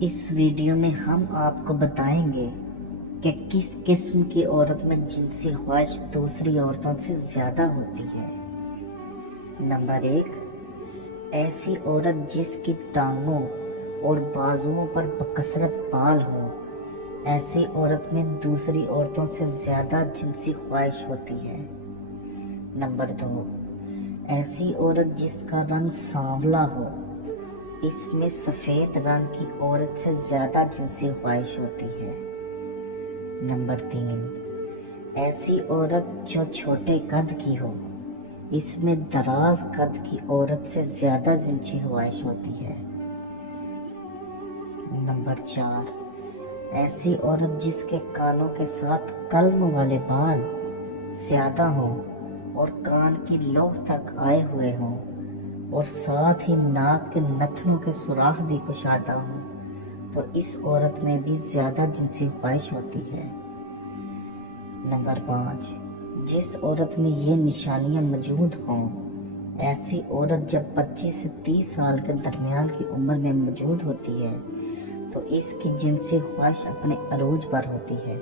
اس video میں ہم آپ کو بتائیں گے کہ کس قسم کی عورت میں جنسی خواہش دوسری عورتوں سے زیادہ ہوتی ہے۔ نمبر 1، ایسی عورت جس کی ٹانگوں اور بازوؤں پر بکثرت بال ہوں۔ ایسی عورت میں دوسری عورتوں سے زیادہ جنسی خواہش ہوتی ہے۔ نمبر 2، ایسی عورت جس کا رنگ سانولا ہو۔ اس میں سفید رنگ کی عورت سے زیادہ جنسی خواہش ہوتی ہے۔ نمبر 3، ایسی عورت جو چھوٹے قد کی ہو۔ اس میں دراز قد کی عورت سے زیادہ جنسی خواہش ہوتی ہے۔ نمبر 4، ایسی عورت جس کے کانوں کے ساتھ قلم والے بال زیادہ ہوں اور کان کی لوح تک آئے ہوئے ہوں اور ساتھ ہی ناک کے نتنوں کے سوراخ بھی کشادہ ہوں تو اس عورت میں بھی زیادہ جنسی خواہش ہوتی ہے۔ نمبر 5، جس عورت میں یہ نشانیاں موجود ہوں۔ ایسی عورت جب 25 سے 30 سال کے درمیان کی عمر میں موجود ہوتی ہے تو اس کی جنسی خواہش اپنے عروج پر ہوتی ہے۔